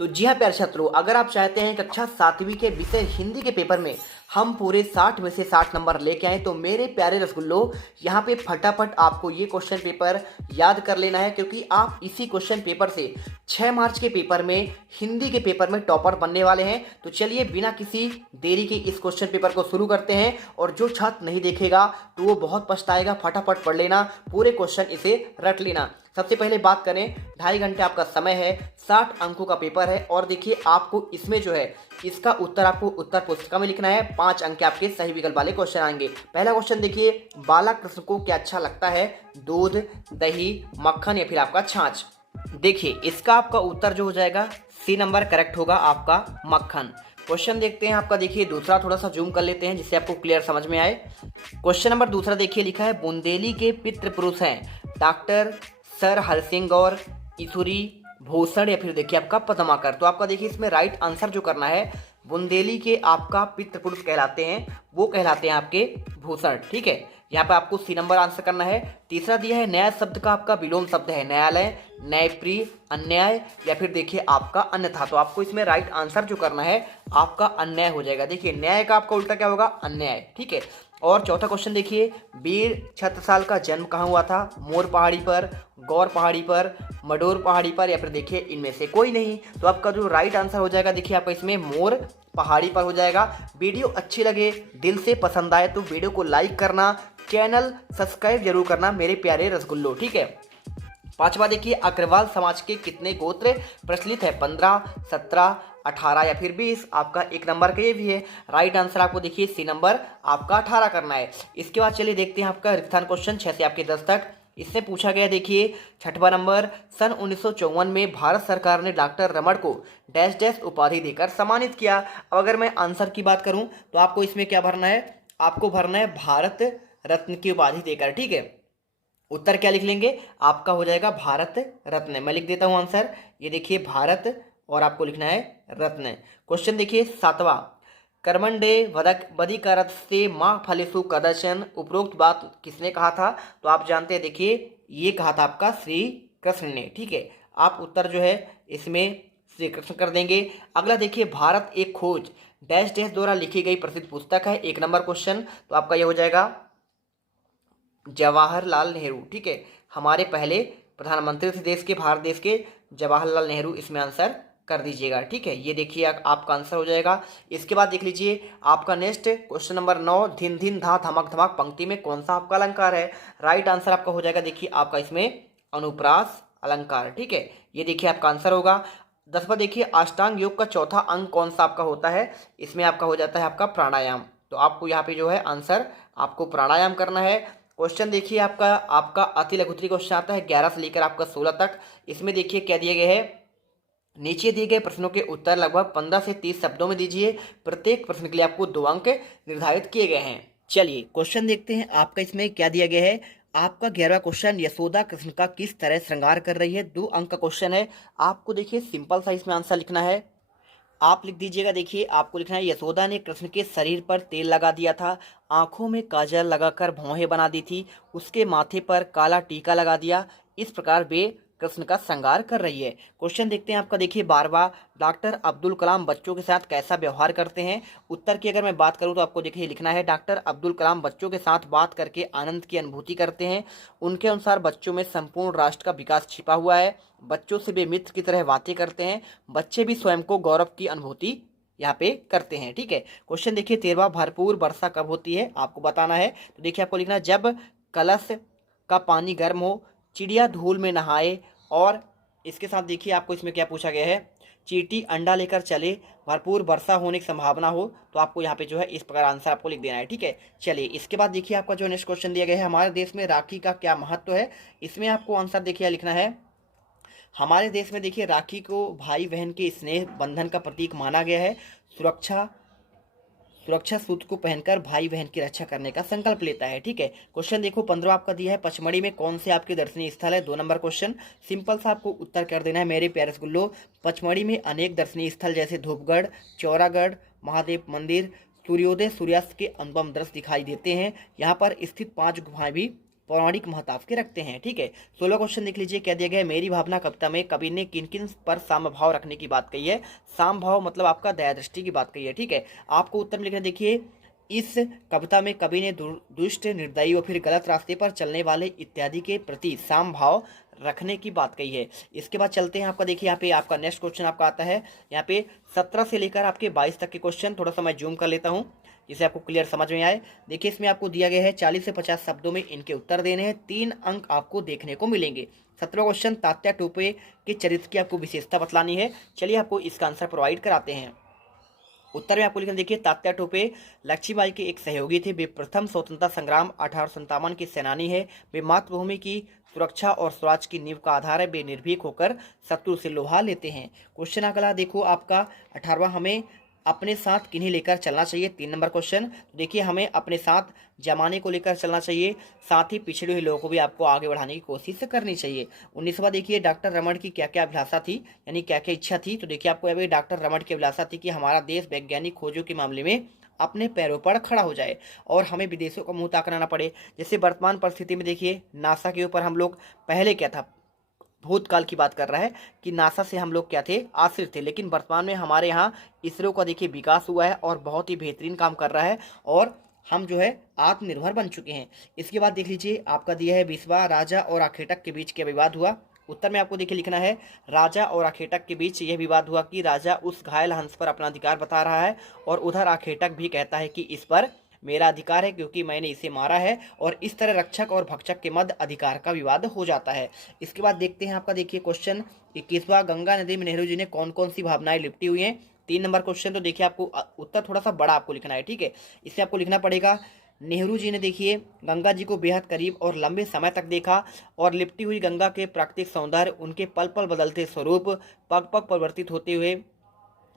तो जी हाँ प्यारे छात्रों, अगर आप चाहते हैं कक्षा 7वीं के विषय हिंदी के पेपर में हम पूरे 60 में से 60 नंबर लेके आए, तो मेरे प्यारे रसगुल्लो यहाँ पे फटाफट आपको ये क्वेश्चन पेपर याद कर लेना है, क्योंकि आप इसी क्वेश्चन पेपर से 6 मार्च के पेपर में हिंदी के पेपर में टॉपर बनने वाले हैं। तो चलिए बिना किसी देरी के इस क्वेश्चन पेपर को शुरू करते हैं, और जो छात्र नहीं देखेगा तो वो बहुत पछताएगा। फटाफट पढ़ लेना, पूरे क्वेश्चन इसे रट लेना। सबसे पहले बात करें, 2.5 घंटे आपका समय है, 60 अंकों का पेपर है, और देखिए आपको इसमें जो है इसका उत्तर आपको उत्तर पुस्तिका में लिखना है। 5 अंक के आपके सही विकल्प वाले क्वेश्चन आएंगे। पहला क्वेश्चन देखिए, बालकृष्ण को क्या अच्छा लगता है? दूध, दही, मक्खन या फिर आपका छाछ? देखिए इसका आपका उत्तर जो हो जाएगा सी नंबर करेक्ट होगा, आपका मक्खन। क्वेश्चन देखते हैं आपका, देखिए दूसरा, थोड़ा सा जूम कर लेते हैं जिससे आपको क्लियर समझ में आए। क्वेश्चन नंबर दूसरा देखिए, लिखा है बुंदेली के पितृ पुरुष हैं डॉक्टर सर हरसिंह गौर, ईश्वरी, भूषण या फिर देखिए आपका पद्माकर। तो आपका देखिए इसमें राइट आंसर जो करना है, बुंदेली के आपका पितृ पुरुष कहलाते हैं, वो कहलाते हैं आपके भूषण। ठीक है, यहाँ पे आपको सी नंबर आंसर करना है। तीसरा दिया है, न्याय शब्द का आपका विलोम शब्द है न्यायालय, न्यायप्रिय, अन्याय या फिर देखिए आपका अन्यथा। तो आपको इसमें राइट आंसर जो करना है आपका अन्याय हो जाएगा। देखिए न्याय का आपका उल्टा क्या होगा? अन्याय। ठीक है, और चौथा क्वेश्चन देखिए, वीर छत्रसाल का जन्म कहाँ हुआ था? मोर पहाड़ी पर, गौर पहाड़ी पर, मडोर पहाड़ी पर या फिर देखिए इनमें से कोई नहीं। तो आपका जो राइट आंसर हो जाएगा देखिए आपका इसमें मोर पहाड़ी पर हो जाएगा। वीडियो अच्छी लगे, दिल से पसंद आए तो वीडियो को लाइक करना, चैनल सब्सक्राइब जरूर करना मेरे प्यारे रसगुल्लो। ठीक है, पांचवा देखिए, अग्रवाल समाज के कितने गोत्र प्रचलित है? 15, 17, 18 या फिर 20? आपका एक नंबर का ये भी है। राइट आंसर आपको देखिए सी नंबर आपका 18 करना है। इसके बाद चलिए देखते हैं आपका रिक्तान क्वेश्चन 6 से आपके 10 तक। इससे पूछा गया देखिए छठवां नंबर, सन 1954 में भारत सरकार ने डॉक्टर रमन को डैश डैश उपाधि देकर सम्मानित किया। अब अगर मैं आंसर की बात करूं तो आपको इसमें क्या भरना है? आपको भरना है भारत रत्न की उपाधि देकर। ठीक है, उत्तर क्या लिख लेंगे? आपका हो जाएगा भारत रत्न। मैं लिख देता हूं आंसर, ये देखिए भारत और आपको लिखना है रत्न। क्वेश्चन देखिए सातवां, कर्मंडे वदक बधिकारत से माँ फलेसु कदर्शन, उपरोक्त बात किसने कहा था? तो आप जानते हैं, देखिए ये कहा था आपका श्री कृष्ण ने। ठीक है, आप उत्तर जो है इसमें श्री कृष्ण कर देंगे। अगला देखिए, भारत एक खोज डैश डैश द्वारा लिखी गई प्रसिद्ध पुस्तक है, एक नंबर क्वेश्चन। तो आपका ये हो जाएगा जवाहरलाल नेहरू। ठीक है, हमारे पहले प्रधानमंत्री थे देश के, भारत देश के, जवाहरलाल नेहरू इसमें आंसर कर दीजिएगा। ठीक है, ये देखिए आपका आंसर हो जाएगा। इसके बाद देख लीजिए आपका नेक्स्ट क्वेश्चन नंबर 9, धिन धिन धा धमक धमक पंक्ति में कौन सा आपका अलंकार है? राइट आंसर आपका हो जाएगा देखिए आपका इसमें अनुप्रास अलंकार। ठीक है, ये देखिए आपका आंसर होगा। 10वां देखिए, अष्टांग योग का चौथा अंग कौन सा आपका होता है? इसमें आपका हो जाता है आपका प्राणायाम। तो आपको यहाँ पे जो है आंसर आपको प्राणायाम करना है। क्वेश्चन देखिए आपका आपका अति लघुत्तरी क्वेश्चन आता है 11 से लेकर आपका 16 तक। इसमें देखिए क्या दिए गए हैं, नीचे दिए गए प्रश्नों के उत्तर लगभग 15 से 30 शब्दों में दीजिए। प्रत्येक प्रश्न के लिए आपको 2 अंक निर्धारित किए गए हैं। चलिए क्वेश्चन देखते हैं आपका इसमें क्या दिया गया है। आपका 11वां क्वेश्चन, यशोदा कृष्ण का किस तरह श्रृंगार कर रही है? 2 अंक का क्वेश्चन है। आपको देखिए सिंपल सा इसमें आंसर लिखना है। आप लिख दीजिएगा, देखिए आपको लिखना है, यशोदा ने कृष्ण के शरीर पर तेल लगा दिया था, आंखों में काजल लगाकर भौहें बना दी थी, उसके माथे पर काला टीका लगा दिया, इस प्रकार वे कृष्ण का श्रृंगार कर रही है। क्वेश्चन देखते हैं आपका, देखिए 12वां, डॉक्टर अब्दुल कलाम बच्चों के साथ कैसा व्यवहार करते हैं? उत्तर की अगर मैं बात करूं तो आपको देखिए लिखना है, डॉक्टर अब्दुल कलाम बच्चों के साथ बात करके आनंद की अनुभूति करते हैं। उनके अनुसार बच्चों में संपूर्ण राष्ट्र का विकास छिपा हुआ है। बच्चों से वे मित्र की तरह बातें करते हैं। बच्चे भी स्वयं को गौरव की अनुभूति यहाँ पे करते हैं। ठीक है, क्वेश्चन देखिए 13वां, भरपूर वर्षा कब होती है? आपको बताना है। तो देखिए आपको लिखना है, जब कलश का पानी गर्म हो, चिड़िया धूल में नहाए, और इसके साथ देखिए आपको इसमें क्या पूछा गया है, चींटी अंडा लेकर चले, भरपूर वर्षा होने की संभावना हो। तो आपको यहाँ पे जो है इस प्रकार आंसर आपको लिख देना है। ठीक है, चलिए इसके बाद देखिए आपका जो नेक्स्ट क्वेश्चन दिया गया है, हमारे देश में राखी का क्या महत्व है? इसमें आपको आंसर देखिए लिखना है, हमारे देश में देखिए राखी को भाई बहन के स्नेह बंधन का प्रतीक माना गया है। सुरक्षा सुरक्षा सूत्र को पहनकर भाई बहन की रक्षा करने का संकल्प लेता है। ठीक है, क्वेश्चन देखो 15 आपका दिया है, पचमढ़ी में कौन से आपके दर्शनीय स्थल है? 2 नंबर क्वेश्चन, सिंपल सा आपको उत्तर कर देना है मेरे प्यारे रसगुल्लो। पचमढ़ी में अनेक दर्शनीय स्थल जैसे धूपगढ़, चौरागढ़, महादेव मंदिर, सूर्योदय सूर्यास्त के अनुपम दृश्य दिखाई देते हैं। यहाँ पर स्थित 5 गुफाएं भी पौराणिक महत्व के रखते हैं। ठीक है, 16 क्वेश्चन देख लीजिए। क्या दिया गया है, मेरी भावना कविता में कवि ने किन किन पर साम भाव रखने की बात कही है। साम भाव मतलब आपका दया दृष्टि की बात कही है। ठीक है, आपको उत्तर में लिखना, देखिए इस कविता में कवि ने दुष्ट, निर्दयी और फिर गलत रास्ते पर चलने वाले इत्यादि के प्रति साम भाव रखने की बात कही है। इसके बाद चलते हैं, आपका देखिए यहाँ पे आपका नेक्स्ट क्वेश्चन आपका आता है यहाँ पे 17 से लेकर आपके 22 तक के क्वेश्चन। थोड़ा सा मैं जूम कर लेता हूँ जिससे आपको क्लियर समझ में आए। देखिए इसमें आपको दिया गया है 40 से 50 शब्दों में इनके उत्तर देने हैं। 3 अंक आपको देखने को मिलेंगे। 17 क्वेश्चन, तात्या टोपे के चरित्र की आपको विशेषता बतलानी है। चलिए आपको इसका आंसर प्रोवाइड कराते हैं। उत्तर में आपको लिखना, देखिए तात्या टोपे लक्ष्मीबाई के एक सहयोगी थे। वे प्रथम स्वतंत्रता संग्राम 1857 के सेनानी है। वे मातृभूमि की सुरक्षा और स्वराज की नींव का आधार है। वे निर्भीक होकर शत्रु से लोहा लेते हैं। क्वेश्चन अगला देखो आपका 18वां, हमें अपने साथ किन्हें लेकर चलना चाहिए। 3 नंबर क्वेश्चन, तो देखिए हमें अपने साथ जमाने को लेकर चलना चाहिए, साथ ही पिछड़े हुए लोगों को भी आपको आगे बढ़ाने की कोशिश करनी चाहिए। 19वां, देखिए डॉक्टर रमन की क्या क्या अभिलाषा थी, यानी क्या क्या इच्छा थी। तो देखिए आपको अभी डॉक्टर रमन की अभिलाषा थी कि हमारा देश वैज्ञानिक खोजों के मामले में अपने पैरों पर खड़ा हो जाए और हमें विदेशों का मुंह ताकना ना पड़े। जैसे वर्तमान परिस्थिति में देखिए नासा के ऊपर हम लोग पहले क्या था, भूतकाल की बात कर रहा है कि नासा से हम लोग क्या थे, आश्रित थे, लेकिन वर्तमान में हमारे यहाँ इसरो का देखिए विकास हुआ है और बहुत ही बेहतरीन काम कर रहा है और हम जो है आत्मनिर्भर बन चुके हैं। इसके बाद देख लीजिए आपका दिया है 20वां, राजा और आखेटक के बीच क्या विवाद हुआ। उत्तर में आपको देखिए लिखना है, राजा और आखेटक के बीच यह विवाद हुआ कि राजा उस घायल हंस पर अपना अधिकार बता रहा है और उधर आखेटक भी कहता है कि इस पर मेरा अधिकार है क्योंकि मैंने इसे मारा है, और इस तरह रक्षक और भक्षक के मध्य अधिकार का विवाद हो जाता है। इसके बाद देखते हैं आपका देखिए क्वेश्चन 21वां, गंगा नदी में नेहरू जी ने कौन कौन सी भावनाएं लिपटी हुई हैं। 3 नंबर क्वेश्चन, तो देखिए आपको उत्तर थोड़ा सा बड़ा आपको लिखना है। ठीक है, इससे आपको लिखना पड़ेगा, नेहरू जी ने देखिए गंगा जी को बेहद करीब और लंबे समय तक देखा और लिपटी हुई गंगा के प्राकृतिक सौंदर्य, उनके पल पल बदलते स्वरूप, पग पग परिवर्तित होते हुए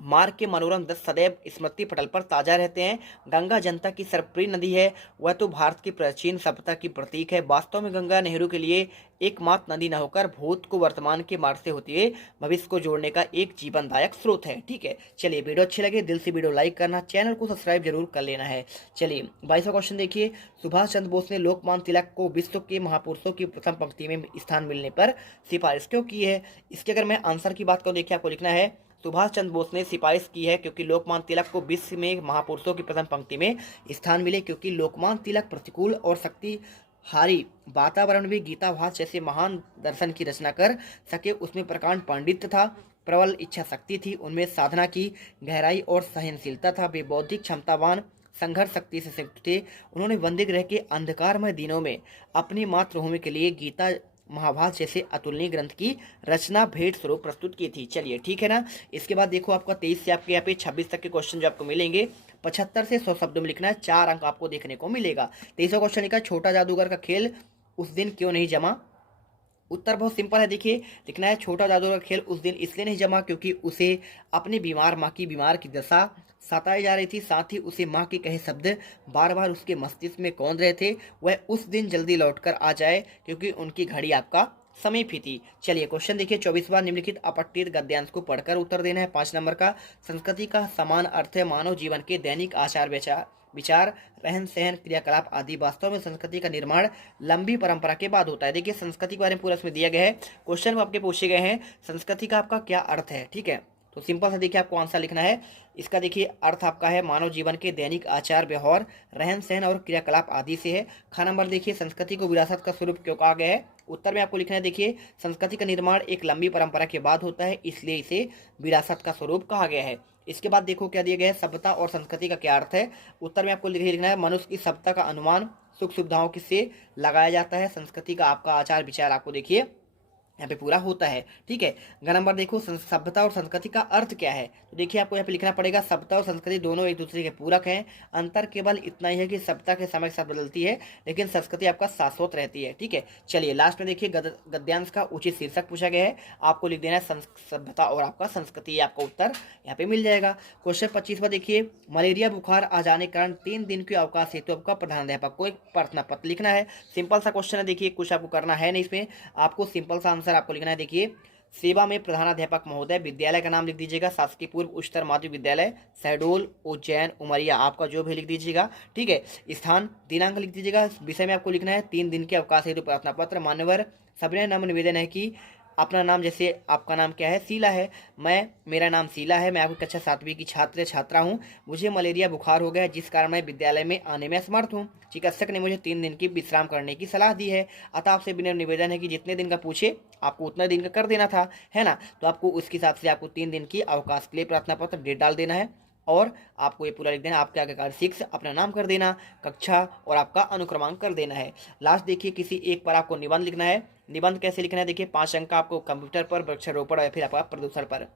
मार्ग के मनोरम दृश्य सदैव स्मृति पटल पर ताजा रहते हैं। गंगा जनता की सर्वप्रिय नदी है, वह तो भारत की प्राचीन सभ्यता की प्रतीक है। वास्तव में गंगा नेहरू के लिए एकमात्र नदी न होकर भूत को वर्तमान के मार्ग से होते हुए भविष्य को जोड़ने का एक जीवनदायक स्रोत है। ठीक है, चलिए वीडियो अच्छी लगे दिल से वीडियो लाइक करना, चैनल को सब्सक्राइब जरूर कर लेना है। चलिए 22वां क्वेश्चन देखिए, सुभाष चंद्र बोस ने लोकमान्य तिलक को विश्व के महापुरुषों की प्रथम पंक्ति में स्थान मिलने पर सिफारिश क्यों की है। इसके अगर मैं आंसर की बात करूँ, देखिए आपको लिखना है, सुभाष चंद्र बोस ने सिफारिश की है क्योंकि लोकमान्य तिलक को विश्व में महापुरुषों की प्रथम पंक्ति में स्थान मिले, क्योंकि लोकमान्य तिलक प्रतिकूल और शक्तिहारी वातावरण में गीताभास जैसे महान दर्शन की रचना कर सके। उसमें प्रकांड पांडित्य था, प्रबल इच्छा शक्ति थी, उनमें साधना की गहराई और सहनशीलता था। वे बौद्धिक क्षमतावान, संघर्ष शक्ति से संयुक्त थे। उन्होंने वंदे ग्रह के अंधकारमय दिनों में अपनी मातृभूमि के लिए गीता, महाभारत जैसे अतुलनीय ग्रंथ की रचना भेंट स्वरूप प्रस्तुत की थी। चलिए ठीक है ना। इसके बाद देखो आपका 23 से आपके यहाँ पे 26 तक के क्वेश्चन जो आपको मिलेंगे 75 से 100 शब्दों में लिखना है, 4 अंक आपको देखने को मिलेगा। 23वां क्वेश्चन लिखा, छोटा जादूगर का खेल उस दिन क्यों नहीं जमा। उत्तर बहुत सिंपल है, देखिए लिखना है, छोटा जादूगर खेल उस दिन इसलिए नहीं जमा क्योंकि उसे अपनी बीमार माँ की बीमार की दशा सताई जा रही थी, साथ ही उसे माँ के कहे शब्द बार बार उसके मस्तिष्क में कौंध रहे थे। वह उस दिन जल्दी लौटकर आ जाए क्योंकि उनकी घड़ी आपका समीप ही थी। चलिए क्वेश्चन देखिए 24वां, निम्नलिखित अपठित गद्यांश को पढ़कर उत्तर देना है। 5 नंबर का, संस्कृति का समान अर्थ है मानव जीवन के दैनिक आचार विचार, रहन सहन, क्रियाकलाप आदि। वास्तव में संस्कृति का निर्माण लंबी परंपरा के बाद होता है। देखिए संस्कृति के बारे में पूरा इसमें दिया गया है, क्वेश्चन में आपके पूछे गए हैं संस्कृति का आपका क्या अर्थ है। ठीक है, तो सिंपल सा देखिए आपको आंसर लिखना है। इसका देखिए अर्थ आपका है मानव जीवन के दैनिक आचार व्यवहार, रहन सहन और क्रियाकलाप आदि से है। खा नंबर देखिए, संस्कृति को विरासत का स्वरूप क्यों कहा गया है। उत्तर में आपको लिखना है, देखिए संस्कृति का निर्माण एक लंबी परंपरा के बाद होता है, इसलिए इसे विरासत का स्वरूप कहा गया है। इसके बाद देखो क्या दिया गया है, सभ्यता और संस्कृति का क्या अर्थ है। उत्तर में आपको लिखना है, मनुष्य की सभ्यता का अनुमान सुख सुविधाओं से लगाया जाता है। संस्कृति का आपका आचार विचार आपको देखिए यहाँ पे पूरा होता है। ठीक है, ग नंबर देखो, सभ्यता और संस्कृति का अर्थ क्या है। तो देखिए आपको यहाँ पे लिखना पड़ेगा, सभ्यता और संस्कृति दोनों एक दूसरे के पूरक हैं। अंतर केवल इतना ही है कि सभ्यता के समय के साथ बदलती है लेकिन संस्कृति आपका शाश्वत रहती है। ठीक है, चलिए लास्ट में देखिए गद्यांश का उचित शीर्षक पूछा गया है, आपको लिख देना है सभ्यता और आपका संस्कृति, आपका उत्तर यहाँ पे मिल जाएगा। क्वेश्चन 25वां देखिए, मलेरिया बुखार आ जाने के कारण 3 दिन के अवकाश हेतु आपका प्रधानाध्यापक को एक प्रार्थना पत्र लिखना है। सिंपल सा क्वेश्चन है, देखिए कुछ आपको करना है नहीं, इसमें आपको सिंपल सा आंसर आपको लिखना है। देखिए सेवा में प्रधानाध्यापक महोदय। विद्यालय का नाम लिख दीजिएगा शासकीय पूर्व उच्चतर माध्यमिक विद्यालय शहडोल, उज्जैन, उमरिया, आपका जो भी लिख दीजिएगा। ठीक है, स्थान, दिनांक लिख दीजिएगा। विषय में आपको लिखना है 3 दिन के अवकाश हेतु प्रार्थना पत्र। मान्यवर सविनय नम्र निवेदन है कि अपना नाम, जैसे आपका नाम क्या है, शीला है, मेरा नाम शीला है, मैं आपकी कक्षा 7वीं की छात्रा हूँ। मुझे मलेरिया बुखार हो गया है जिस कारण मैं विद्यालय में आने में असमर्थ हूँ। चिकित्सक ने मुझे 3 दिन की विश्राम करने की सलाह दी है। अतः आपसे विनम्र निवेदन है कि जितने दिन का पूछे आपको उतना दिन का कर देना था, है ना। तो आपको उसके हिसाब से आपको 3 दिन की अवकाश के लिए प्रार्थना पत्र डेट डाल देना है और आपको ये पूरा लिख देना। आपके आगे कार्ड 6 अपना नाम कर देना, कक्षा और आपका अनुक्रमांक कर देना है। लास्ट देखिए, किसी एक पर आपको निबंध लिखना है। निबंध कैसे लिखना है, देखिए 5 अंक का आपको कंप्यूटर पर, वृक्षारोपण या फिर आपका प्रदूषण पर।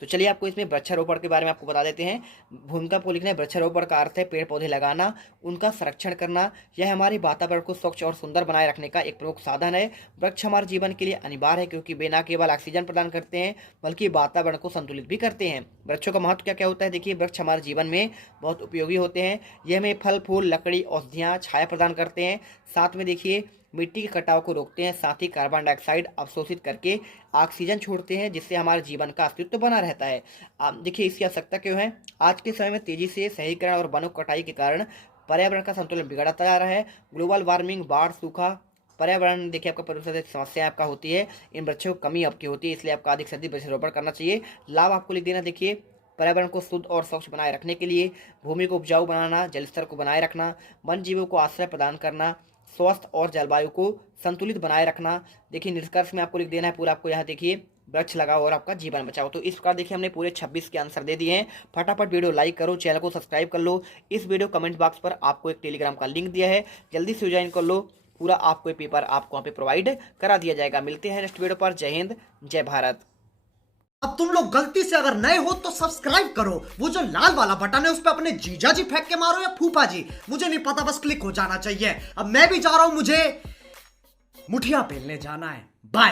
तो चलिए आपको इसमें वृक्षारोपण के बारे में आपको बता देते हैं। भूमिका को लिखना है। वृक्षारोपण का अर्थ है पेड़ पौधे लगाना, उनका संरक्षण करना। यह हमारे वातावरण को स्वच्छ और सुंदर बनाए रखने का एक प्रमुख साधन है। वृक्ष हमारे जीवन के लिए अनिवार्य है क्योंकि वे न केवल ऑक्सीजन प्रदान करते हैं बल्कि वातावरण को संतुलित भी करते हैं। वृक्षों का महत्व क्या क्या होता है, देखिए वृक्ष हमारे जीवन में बहुत उपयोगी होते हैं। यह हमें फल फूल, लकड़ी, औषधियाँ, छाया प्रदान करते हैं। साथ में देखिए मिट्टी के कटाव को रोकते हैं, साथ ही कार्बन डाइऑक्साइड अवशोषित करके ऑक्सीजन छोड़ते हैं जिससे हमारे जीवन का अस्तित्व बना रहता है। आप देखिए इसकी आवश्यकता क्यों है। आज के समय में तेजी से शहरीकरण और वनों कटाई के कारण पर्यावरण का संतुलन बिगड़ता जा रहा है। ग्लोबल वार्मिंग, बाढ़, सूखा, पर्यावरण देखिए आपका प्रदूषण से समस्या आपका होती है। इन वृक्षों की कमी आपकी होती है, इसलिए आपका अधिक से अधिक वृक्षारोपण करना चाहिए। लाभ आपको लिख देना, देखिए पर्यावरण को शुद्ध और स्वच्छ बनाए रखने के लिए भूमि को उपजाऊ बनाना, जल स्तर को बनाए रखना, वन जीवों को आश्रय प्रदान करना, स्वास्थ्य और जलवायु को संतुलित बनाए रखना। देखिए निष्कर्ष में आपको लिख देना है पूरा, आपको यहाँ देखिए वृक्ष लगाओ और आपका जीवन बचाओ। तो इस प्रकार देखिए हमने पूरे 26 के आंसर दे दिए हैं। फटाफट वीडियो लाइक करो, चैनल को सब्सक्राइब कर लो। इस वीडियो कमेंट बॉक्स पर आपको एक टेलीग्राम का लिंक दिया है, जल्दी से ज्वाइन कर लो। पूरा आपको ये पेपर आपको वहाँ पे प्रोवाइड करा दिया जाएगा। मिलते हैं नेक्स्ट वीडियो पर। जय हिंद, जय भारत। अब तुम लोग गलती से अगर नए हो तो सब्सक्राइब करो, वो जो लाल वाला बटन है उस पर अपने जीजा जी फेंक के मारो या फूफा जी, मुझे नहीं पता, बस क्लिक हो जाना चाहिए। अब मैं भी जा रहा हूं, मुझे मुठिया पेलने जाना है। बाय।